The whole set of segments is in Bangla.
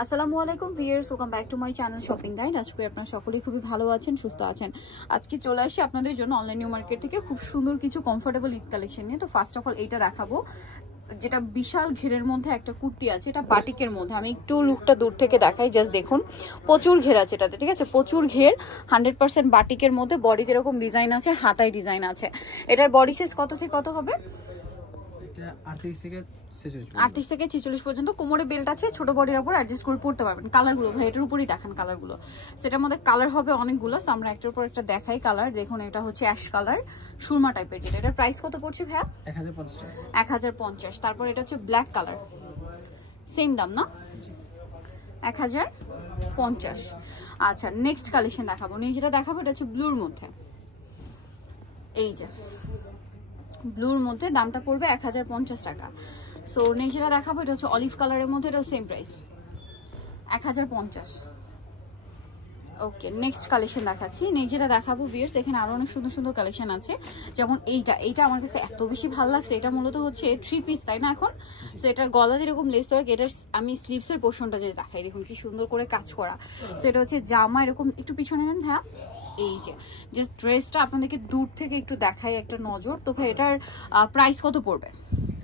আসসালামু আলাইকুম viewers, welcome back to my channel shopping guide. আশা করি আপনারা সকলেই খুবই ভালো আছেন, সুস্থ আছেন। আজকে চলে আসি আপনাদের জন্য অনলাইন নিউ মার্কেট থেকে খুব সুন্দর কিছু কমফোর্টেবল ঈদ কালেকশন নিয়ে। তো ফার্স্ট অফ অল এইটা দেখাবো, যেটা বিশাল ঘেরের মধ্যে একটা কুর্তি আছে, এটা বাটিকের মধ্যে। আমি একটু লুকটা দূর থেকে দেখাই, জাস্ট দেখুন প্রচুর ঘের আছে এটাতে, ঠিক আছে? প্রচুর ঘের, 100% বাটিকের মধ্যে। বডিতে এরকম ডিজাইন আছে, হাতায় ডিজাইন আছে। এটার বডি সাইজ কত থেকে কত হবে? এটা 38 থেকে 46 পর্যন্ত। কোমরে বেল্ট আছে, ছোট বডির উপর অ্যাডজাস্ট করে পড়তে পারবেন। কালারগুলো ভাই এটার উপরই দেখান কালারগুলো। সেটার মধ্যে কালার হবে অনেকগুলো, আমরা একটার উপর একটা দেখাই কালার। দেখুন এটা হচ্ছে অ্যাশ কালার, সুরমা টাইপের, যেটা এটার প্রাইস কত পড়ছে ভাইয়া? 1050 টাকা। 1050। তারপর এটা হচ্ছে ব্ল্যাক কালার, সেম দাম না? 1050। আচ্ছা, নেক্সট কালেকশন দেখাবো। যেটা দেখাবো এটা হচ্ছে ব্লুর মধ্যে। এই যে ব্লুর মধ্যে দামটা পড়বে 1050 টাকা। সো নেক্সট যেটা দেখাবো এটা হচ্ছে অলিভ কালারের মধ্যে, এটা সেম প্রাইস 1050। ওকে, নেক্সট কালেকশন দেখাচ্ছি। নেক্সট যেটা দেখাবো ভিউয়ার্স, এখানে আরো অনেক সুন্দর সুন্দর কালেকশন আছে। যেমন এইটা আমার কাছে এত বেশি ভালো লাগছে। এটা মূলত হচ্ছে 3 পিস, তাই না? এখন সো এটার গলা যেরকম লেস ওয়ার্ক, এটার আমি স্লিভসের পোর্শনটা যে দেখাই, দেখুন কি সুন্দর করে কাজ করা। সো এটা হচ্ছে জামা, এরকম একটু পিছনে নেন ভাইয়া। এই যে জাস্ট ড্রেসটা আপনাদেরকে দূর থেকে একটু দেখাই একটা নজর। তো ভাই এটার প্রাইস কত পড়বে?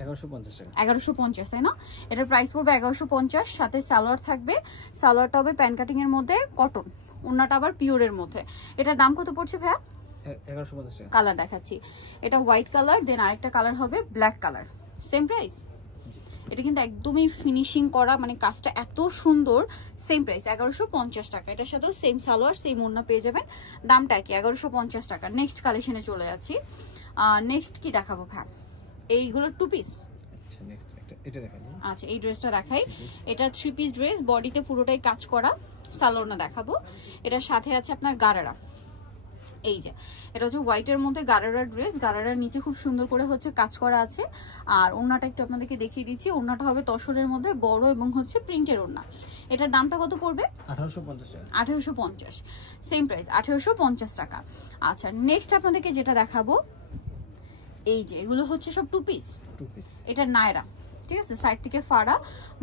1150 টাকা। 1150, তাই না? এটার প্রাইস পড়বে 1150। সাথে সালোয়ার থাকবে, সালোয়ারটা হবে প্যান কাটিং এর মধ্যে, কটন, ওন্নাটা আবার পিওরের মধ্যে। এটার দাম কত পড়ছে ভাইয়া? 1150 টাকা। কালার দেখাচ্ছি, এটা হোয়াইট কালার, দেন আরেকটা কালার হবে ব্ল্যাক কালার, সেম প্রাইস। এটা কিন্তু একদমই ফিনিশিং করা, মানে কাজটা এত সুন্দর। সেম প্রাইস 1150 টাকা। এটার সাথেও সেম সালোয়ার, সেম ওড়না পেয়ে যাবেন। দামটা কি? 1150 টাকা। নেক্সট কালেকশনে চলে যাচ্ছি। নেক্সট কি দেখাবো ভাই? এইগুলো 2 পিস। আচ্ছা, নেক্সট এটা দেখাই। আচ্ছা, এই ড্রেসটা দেখাই। এটা 3 পিস ড্রেস, বডিতে পুরোটাই কাজ করা। সালোয়ার না দেখাবো। এটার সাথে আছে আপনার গারারা। এই যে এটা হচ্ছে হোয়াইটের মধ্যে গারারার ড্রেস, গারারার নিচে খুব সুন্দর করে হচ্ছে কাজ করা আছে। আর ওড়নাটা একটু আপনাদেরকে দেখিয়ে দিচ্ছি। ওড়নাটা হবে তসরের মধ্যে, বড় এবং হচ্ছে প্রিন্টের ওড়না। এটার দামটা কত পড়বে? 1850 টাকা। 1850, সেম প্রাইস 1850 টাকা। আচ্ছা, নেক্সট আপনাদেরকে যেটা দেখাবো, এই যে এগুলো হচ্ছে সব 2 পিস। এটা নায়রা, ঠিক আছে? সাইড থেকে ফাড়া,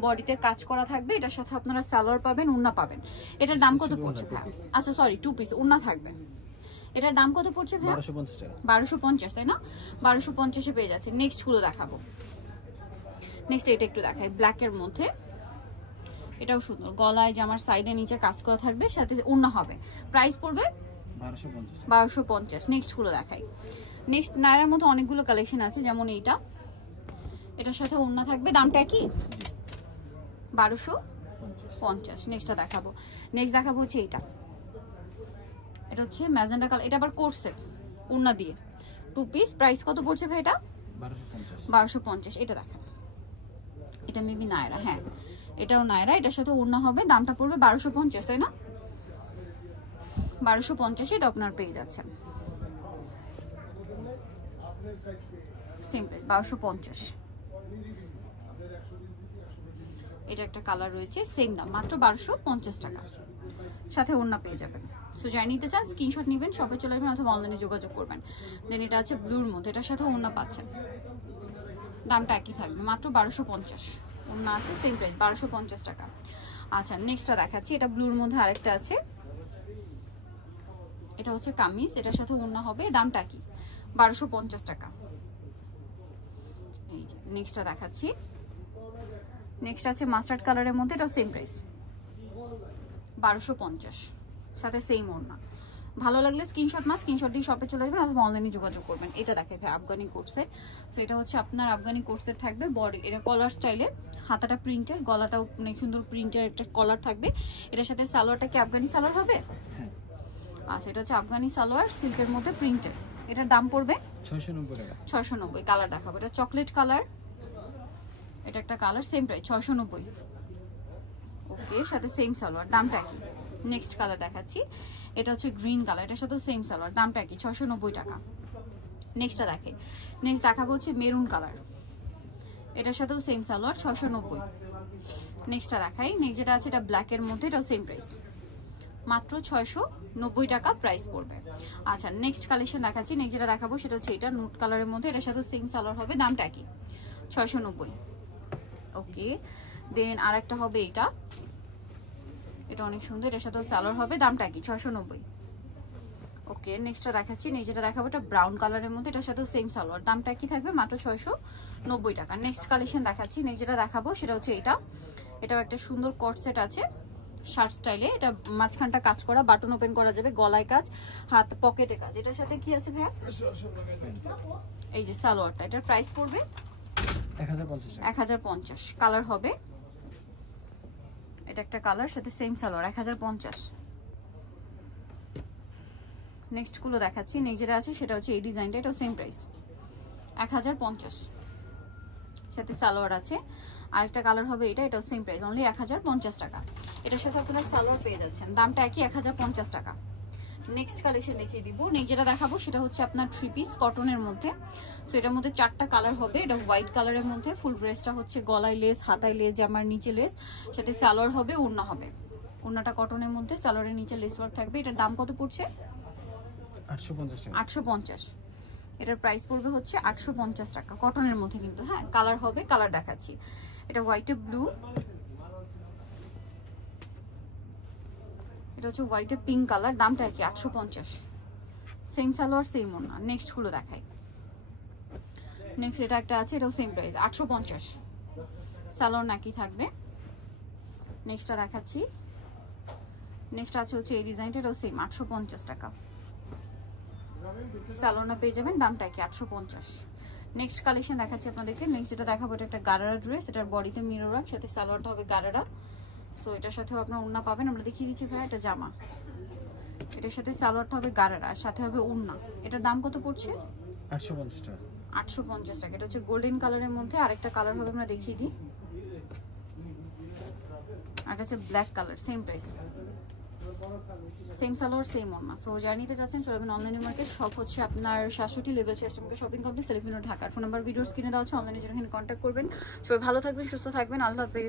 বডিতে কাজ করা থাকবে। এটার সাথে আপনারা সালোয়ার পাবেন, ওড়না পাবেন। এটার দাম কত পড়ছে ভাই? আচ্ছা সরি, 2 পিস, ওড়না থাকবে। এটার দাম কত পড়ছে ভাই? 1250 টাকা। 1250, তাই না? 1250-এ পেয়ে যাচ্ছে। নেক্সট গুলো দেখাবো। নেক্সট এটা একটু দেখাই, ব্ল্যাক এর মধ্যে। এটাও সুন্দর, গলায় জামার সাইডে নিচে কাজ করা থাকবে, সাথে ওড়না হবে। প্রাইস পড়বে 1250। নেক্সট গুলো দেখাই। নেক্সট নায়রার মধ্যে অনেকগুলো কালেকশন আছে, যেমন এইটা, এটার সাথে ওড়না থাকবে। দামটা কি? 1250। নেক্সটটা দেখাবো। নেক্সট দেখাবো হচ্ছে এইটা, এটা হচ্ছে ম্যাজেন্ডা কালার। এটা আবার কোট সেট, ওড়না দিয়ে 2 পিস। প্রাইস কত পড়ছে ভাই এটা? 1250। এটা দেখেন, এটা মেবি নায়রা, হ্যাঁ এটাও নায়রা। এটার সাথে ওড়না হবে, দামটা পড়বে 1250, তাই না? 1250 এটা আপনার পেয়ে যাচ্ছেন। Same price 1250। এটা একটা কালার রয়েছে, সেম দাম, মাত্র 1250 টাকা। সাথে ওড়না পেয়ে যাবেন। সো যাই নিতে চান স্ক্রিনশট নেবেন, শপে চলে যাবেন অথবা অনলাইনে যোগাযোগ করবেন। দেন এটা আছে ব্লুর মধ্যে, এটার সাথে ওড়না পাচ্ছেন। দামটা একই থাকবে, মাত্র 1250। ওড়না আছে, সেম প্রাইস 1250 টাকা। আচ্ছা, নেক্সটটা দেখাচ্ছি। এটা ব্লুর মধ্যে আরেকটা আছে, এটা হচ্ছে কামিজ, এটার সাথে ওড়না হবে। দামটা কি? 1250 টাকা। এই যে নেক্সটটা দেখাচ্ছি। নেক্সট আছে মাস্টার্ড কালারের মধ্যে, এটা সেম প্রাইস 1250, সাথে সেম ওড়না। ভালো লাগলে স্ক্রিনশট দিয়ে শপে চলে যাবেন অথবা অনলাইনে যোগাযোগ করবেন। এটা দেখে ভাই আফগানি কোট সেট। সো এটা হচ্ছে আপনার আফগানি কোট সেট থাকবে। বডি এটা কলার স্টাইলে, হাতাটা প্রিন্টের, গলাটাও অনেক সুন্দর প্রিন্টের একটা কলার থাকবে। এটার সাথে সালোয়ারটা কি আফগানি সালোয়ার হবে? আচ্ছা, এটা হচ্ছে আফগানি সালোয়ার, সিল্কের মধ্যে প্রিন্টের। এটার দাম পড়বে 690 টাকা। 690। কালার দেখাবো, এটা চকলেট কালার, এটা একটা কালার, সেম প্রাইস 690। ওকে, সাথে সেম সালোয়ার, দামটা কি? নেক্সট কালার দেখাচ্ছি। এটা হচ্ছে গ্রিন কালার, এটার সাথে সেম সালোয়ার, দামটা কি? 690 টাকা। নেক্সটটা দেখে। নেক্সট দেখাবো হচ্ছে মেরুন কালার, এটার সাথেও সেম সালোয়ার, 690। নেক্সটটা দেখাই। নেক্সট যেটা আছে এটা ব্ল্যাকের মধ্যে, এটাও সেম প্রাইস, মাত্র 690 টাকা প্রাইস পড়বে। আচ্ছা, নেক্সট কালেকশন দেখাচ্ছি। নেক্সট যেটা দেখাবো সেটা হচ্ছে এটা নুট কালারের মধ্যে, এটার সাথে সেম সালোয়ার হবে। দামটা কি? 690। ওকে, দেন আরেকটা হবে এটা, এটা অনেক সুন্দর, এর সাথেও সালোয়ার হবে, দামটা কি 690। ওকে নেক্সটটা দেখাচ্ছি, যেটা দেখাবো এটা ব্রাউন কালারের মধ্যে, এটার সাথেও সেম সালোয়ার, দামটা কি থাকবে মাত্র 690 টাকা। নেক্সট কালেকশন দেখাচ্ছি, যেটা দেখাবো সেটা হচ্ছে এটাও একটা সুন্দর কোট সেট আছে শার্ট স্টাইলে, এটা মাঝখানটা কাজ করা, বাটন ওপেন করা যাবে, গলায় কাজ, হাত পকেটে কাজ। এটার সাথে কি আছে ভাইয়া? এই যে সালোয়ারটা, এটার প্রাইস পড়বে 1050। কালার হবে, এটা একটা কালার, সাথে সেম সালোয়ার, 1050। নেক্সট গুলো দেখাচ্ছি, যেটা আছে সেটা হচ্ছে এই ডিজাইনটা, এটাও সেম প্রাইস 1050, সাথে সালোয়ার আছে। আরেকটা কালার হবে এটাও সেম প্রাইস, অনলি 1050 টাকা। এটার সাথে আপনারা সালোয়ার পেয়ে যাচ্ছেন, দামটা একই 1050 টাকা। নেক্সট কালেকশন দেখিয়ে দিব, যেটা দেখাবো সেটা হচ্ছে আপনার 3 পিস কটনের মধ্যে। সো এটার মধ্যে 4টা কালার হবে, এটা হোয়াইট কালারের মধ্যে, ফুল ড্রেসটা হচ্ছে গলায় লেস, হাতায় লেস, জামার নিচে লেস, সাথে সালোয়ার হবে, ওড়না হবে। ওড়নাটা কটনের মধ্যে, সালোয়ারের নিচে লেস ওয়ার্ক থাকবে। এটার দাম কত পড়ছে? 850। এটার প্রাইস পড়বে হচ্ছে 850 টাকা, কটনের মধ্যে কিন্তু। হ্যাঁ কালার হবে, কালার দেখাচ্ছি, এটা হোয়াইটে ব্লু, এটা হচ্ছে হোয়াইটে পিঙ্ক কালার, দামটা কি 850, সেম সালোয়ার সেম ওড়না। নেক্সট গুলো দেখাই, নেক্সট এটা একটা আছে, এটাও সেম প্রাইস 850, সালোয়ার নাকি থাকবে। নেক্সটটা দেখাচ্ছি, নেক্সট আছে হচ্ছে এই ডিজাইনটা, এটাও সেম 850 টাকা, সালোয়ারটা পেয়ে যাবেন, দামটা কি 850। নেক্সট কালেকশন দেখাচ্ছি আপনাদেরকে, নেক্সট যেটা দেখাবো এটা একটা গারারা ড্রেস, এটার বডিতে মিরর ওয়ার্ক, সাথে সালোয়ারটা হবে গারারা। সো এটার সাথেও আপনার ওড়না পাবেন, আমরা দেখিয়ে দিচ্ছি ভাই, এটা জামা, এটার সাথে সালোয়ারটা হবে গারারা, সাথে হবে ওড়না। এটার দাম কত পড়ছে? 850 টাকা। 850 টাকা। এটা হচ্ছে গোল্ডেন কালারের মধ্যে, আরেকটা কালার হবে আমরা দেখিয়ে দিই, আর এটা হচ্ছে black colour, same price, same salwar same ওড়না। সো যারা নিতে চাচ্ছেন চলে যাবেন অনলাইন মার্কেট, শপ হচ্ছে আপনার 67 লেভেল সিস্টেমকে শপিং কমপ্লেক্স, সেলিফিনো, ঢাকার। ফোন নাম্বার ভিডিওর স্ক্রিনে দেওয়া আছে, অনলাইনে জন্য এখানে কন্ট্যাক্ট করবেন। সবাই ভালো থাকবেন, সুস্থ থাকবেন, আল্লাহ হাফেজ।